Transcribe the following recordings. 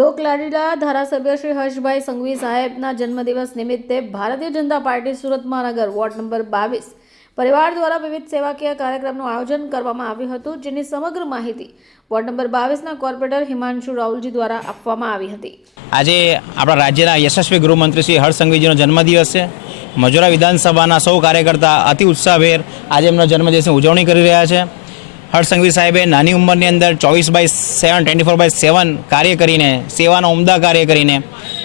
લોકલાડીલા ધારાસભ્ય શ્રી હર્ષભાઈ સંઘવી સાહેબના જન્મદિવસ નિમિત્તે ભારતીય જનતા પાર્ટી સુરત મહાનગર વોર્ડ નંબર બાવીસ. પરિવાર દ્વારા વિવિધ સેવાકીય કાર્યક્રમનું આયોજન કરવામાં આવ્યું હતું, જેની સમગ્ર માહિતી વોર્ડ નંબર બાવીસના કોર્પોરેટર હિમાંશુ રાહુલજી દ્વારા આપવામાં આવી હતી. આજે આપણા રાજ્યના યશસ્વી ગૃહમંત્રી શ્રી હર્ષ સંઘવીજીનો જન્મદિવસ છે. મજુરા વિધાનસભાના સૌ કાર્યકર્તા અતિ ઉત્સાહભેર આજે એમનો જન્મદિવસની ઉજવણી કરી રહ્યા છે. હર્ષ સાહેબે નાની ઉંમરની અંદર ચોવીસ by seven, twenty four by seven કાર્ય કરીને, સેવાનો ઉમદા કાર્ય કરીને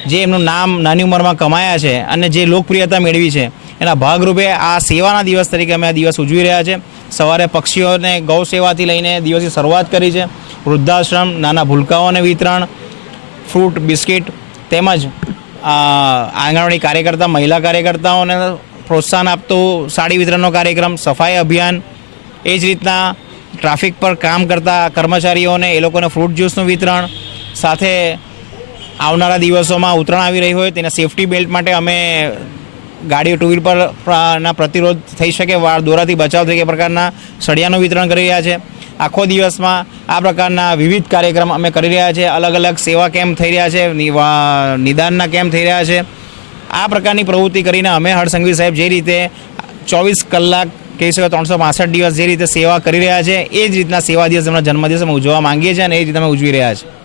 જે એમનું નામ નાની ઉંમરમાં કમાયા છે અને જે લોકપ્રિયતા મેળવી છે, એના ભાગરૂપે આ સેવાના દિવસ તરીકે અમે આ દિવસ ઉજવી રહ્યા છે. સવારે પક્ષીઓને ગૌ સેવાથી લઈને દિવસની શરૂઆત કરી છે. વૃદ્ધાશ્રમ, નાના ભૂલકાઓને વિતરણ, ફ્રૂટ, બિસ્કિટ તેમજ આંગણવાડી કાર્યકર્તા, મહિલા કાર્યકર્તાઓને પ્રોત્સાહન આપતું સાડી વિતરણનો કાર્યક્રમ, સફાઈ અભિયાન એ જ રીતના ટ્રાફિક પર કામ કરતા કર્મચારીઓને એ લોકોને ફ્રૂટ જ્યુસનું વિતરણ, સાથે આવનારા દિવસોમાં ઉત્તરાયણ આવી રહી હોય તેના સેફટી બેલ્ટ માટે અમે ગાડીઓ ટુ વ્હીલ પર ના પ્રતિરોધ થઈ શકે, વાળ દોરાથી બચાવ થઈ એ પ્રકારના સળિયાનું વિતરણ કરી રહ્યા છે. આખો દિવસમાં આ પ્રકારના વિવિધ કાર્યક્રમ અમે કરી રહ્યા છે. અલગ અલગ સેવા કેમ્પ થઈ રહ્યા છે નિદાનના કેમ્પ થઈ રહ્યા છે. આ પ્રકારની પ્રવૃત્તિ કરીને અમે હરસંઘવી સાહેબ જે રીતે ચોવીસ કલાક કહી શકો ત્રણસો પાસઠ દિવસ જે રીતે સેવા કરી રહ્યા છે, એ જ રીતના સેવા દિવસ એમના જન્મદિવસ અમે ઉજવવા માંગીએ છીએ અને એ રીતે અમે ઉજવી રહ્યા છીએ.